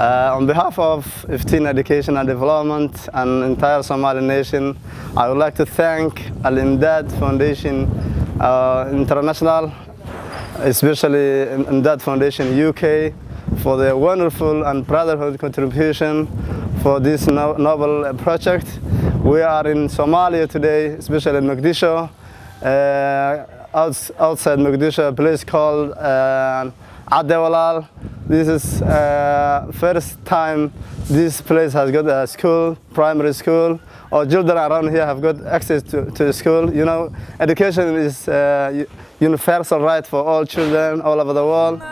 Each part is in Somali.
On behalf of Ifteen Education and Development and entire Somali nation, I would like to thank Al-Imdad Foundation International, especially Imdad Foundation UK, for their wonderful and brotherhood contribution for this noble project. We are in Somalia today, especially in Mogadishu, outside Mogadishu, a place called Adewalal. This is first time this place has got a school, primary school, or children around here have got access to school. You know, education is a universal right for all children all over the world.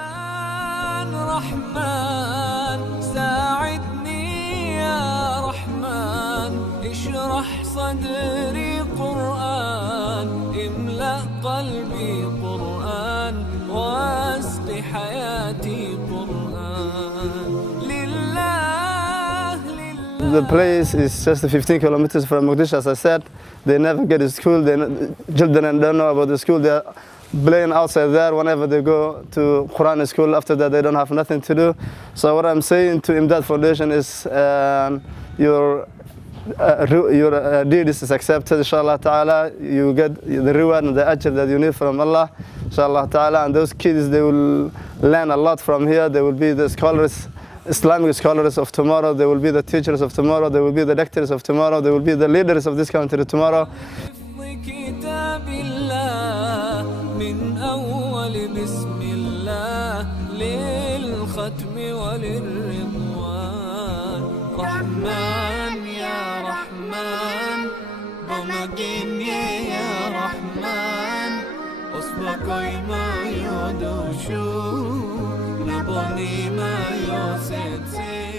The place is just 15 kilometers from Mogadishu, as I said. They never get to school. Children don't know about the school. They're playing outside there whenever they go to Quran school. After that, they don't have nothing to do. So what I'm saying to Imdad Foundation is your deed is accepted, inshallah ta'ala. You get the reward and the ajr that you need from Allah, inshallah ta'ala. And those kids, they will learn a lot from here. They will be the scholars, Islamic scholars of tomorrow. They will be the teachers of tomorrow. They will be the doctors of tomorrow. They will be the leaders of this country tomorrow.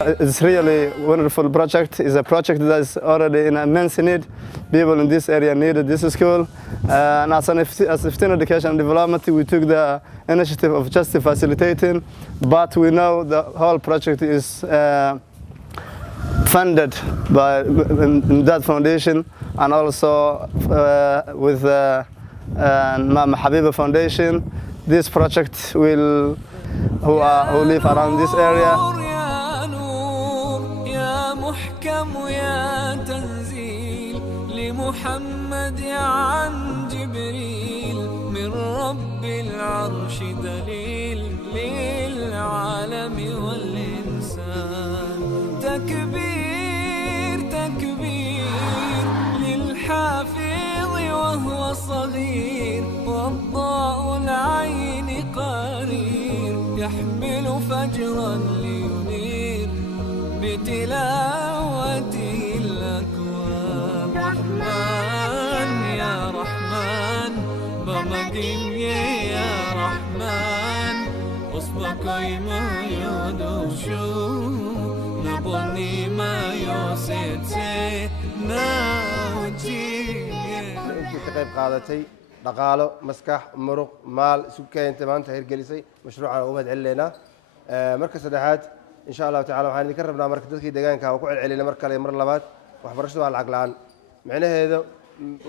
It's really a wonderful project. It's a project that is already in immense need. People in this area needed this school. And as Ifteen Education and Development, we took the initiative of just facilitating, but we know the whole project is funded by Imdad Foundation and also with Mama Habiba Foundation. This project will, who live around this area. محمد عن جبريل من رب العرش دليل للعالم والإنسان تكبير تكبير للحافظ وهو صغير والضاء العين قرير يحمل فجرا لينير بتلاوته الأكوان رحمن يا رحمن بمجين يا رحمن أصبك ما يدوشو نبني ما يوسيتي ناوجي كقيب قادتي dhaqaalo maskax muruq maal isu keentay maanta hirgelisay mashruuca u madcileyna marka saddexaad insha Allah ta'ala waxaan idin ka rabnaa marka dadkii deegaanka ku celcelina mar kale mar labaad waxbarashadu waa lacag la'aan macnaheedu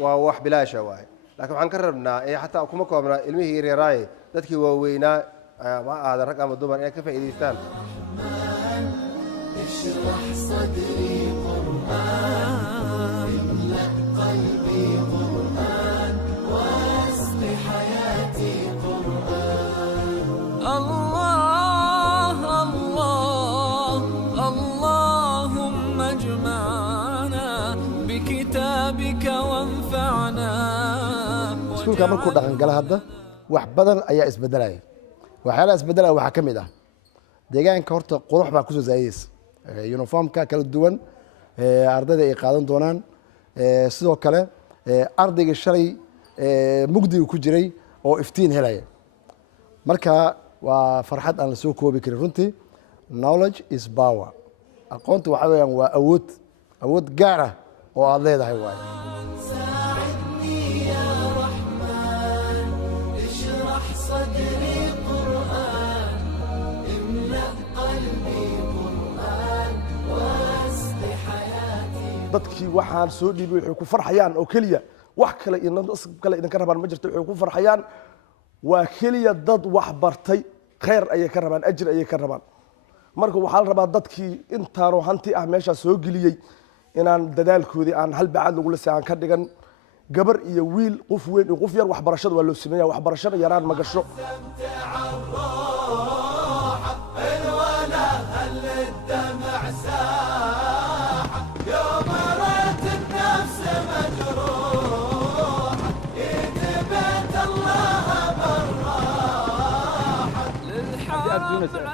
waa wax bilaash ah waay laakiin waxaan ka rabnaa xataa kuma koobna ilmihii yaryaraay dadkii waaweynaa ma ahadan rag ama dumar inay ka faa'iideystaan اشرح صدري قرآن املأ قلبي قرآن واسق حياتي قرآن الله الله اللهم اجمعنا بكتابك وانفعنا iskuulka markuu dhaqan gala hadda wax badan ayaa isbedelaya waxyaalaha isbedelaya waxa kamid ah deegaanka horta qurux baa ku soo zaayaysa uniformka kala duwan ardayda ay qaadan doonaan sidoo kale ardayga shalay mugdiga ku jiray oo iftiin helaya marka waa farxad aan la soo koobi karin runtii knowledge is power aqoontu waxa weeyaan waa awood gaar ah oo aad leedahay waay dadkii waxaan soo dhiibay waxay ku farxayaan oo kaliya wax kale iyo nasab kale idin ka rabaan ma jirto waxay ku farxayaan waa kaliya dad wax bartay khayr ayay ka rabaan ajir ayay ka rabaan marka waxaa la rabaa dadkii intaanoo hanti ah meeshaa soo geliyey inaan dadaalkoodii aan hal bacad lagu lisa aan ka dhigan gabar iyo wiil qof weyn iyo qof yar waxbarashada waa loo sameeyaa waxbarashada yaraan ma gasho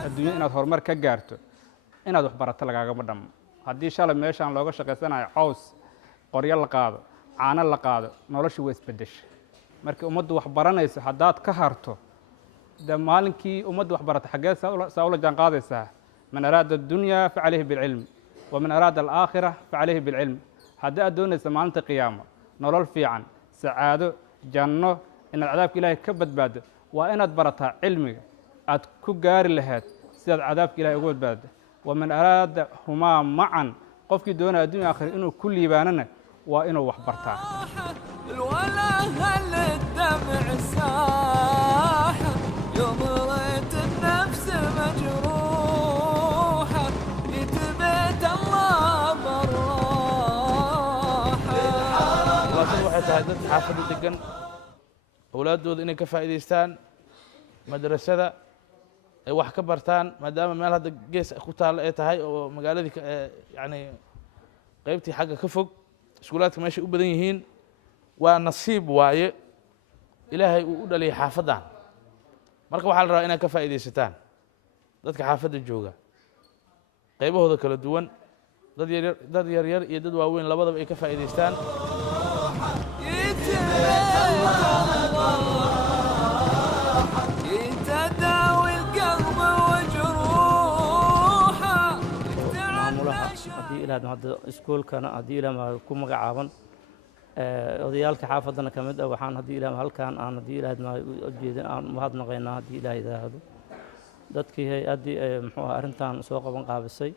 adduunya inaad horumar ka gaarto inaad wax barato lagaagama dhamo haddii shalay meeshaan looga shaqaysanayo caws qoryo la qaado caano la qaado noloshu way isbedeshay markii ummaddu wax baranayso haddaad ka harto de maalinkii ummaddu wax barata xaggee saa ula jaan qaadaysaa man araada addunya facalayhi bilcilm waman araada alaakhira facalayhi bilcilm haddii aad doonaysa maalinta qiyaamo nolol fiican sacaado janno inaad cadaabka ilaahay ka badbaado waa inaad barataa cilmiga aad ku gaari lahayd sidaad cadaabka ilaahay uga badbaado waman araada humaa macan qofkii doonaya addunya aakhira inuu ku liibaanana waa inuu wax bartaa waxay tahay dad xaafadda degan awlaadooda inay ka faa'iidaystaan madrasada ay wax ka bartaan maadaama meel hadda gees ku taalla ay tahay oo magaaladii yani qaybtii xagga ka fog iskuulaadka meeshay u badan yihiin waa nasiib waaye ilaahay uu u dhaliyay xaafaddan marka waxaa la rabaa inaad ka faa'iidaysataan dadka xaafadda jooga qaybahooda kala duwan dad yaryar iyo dad waaweyn labadaba ay ka faa'iidaystaan haddii ilaahad hadda iskuulkana haddii ilaah ku magacaaban odayaalka xaafaddana ka mid ah waxaan haddii ilaah halkaan aan haddii ilaahad ujeedin aan mahadnaqaynaa haddii ilaah yidhaahdo dadkii hay-addii muxuu ah arrintan soo qaban qaabisay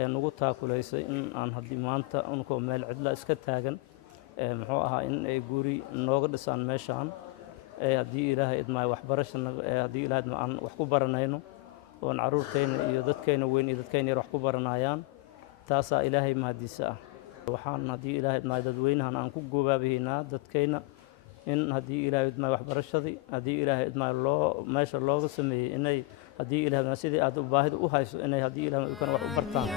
ee nagu taakulaysay in aan haddii maanta unkoo meel cidla iska taagan muxuu ahaa in ay guri nooga dhisaan meeshaan haddii ilaahay idmaayo waxbarashana haddii ilaah aan wax ku baranayno oon carruurtayna iyo dadkayna weyn iyo dadkayna yar wax ku baranayaan taasaa ilaahay mahadiisa ah waxaan haddii ilaahay idmaayo dadweynahan aan ku gobaabahaynaa dadkayna in haddii ilaahay idmaayo waxbarashadii haddii ilaahay idmaayo meesha looga sameeyey inay haddii ilaah sidii aad baahida u hayso inay haddii ilaah kana wax u bartaan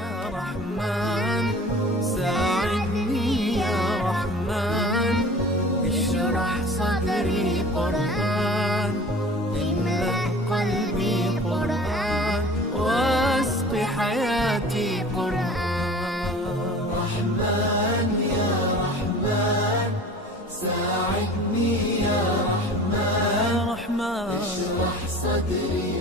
اشرح صدري قرآن املأ قلبي قرآن واسق حياتي قرآن رحمن يا رحمن ساعدني يا رحمن اشرح صدري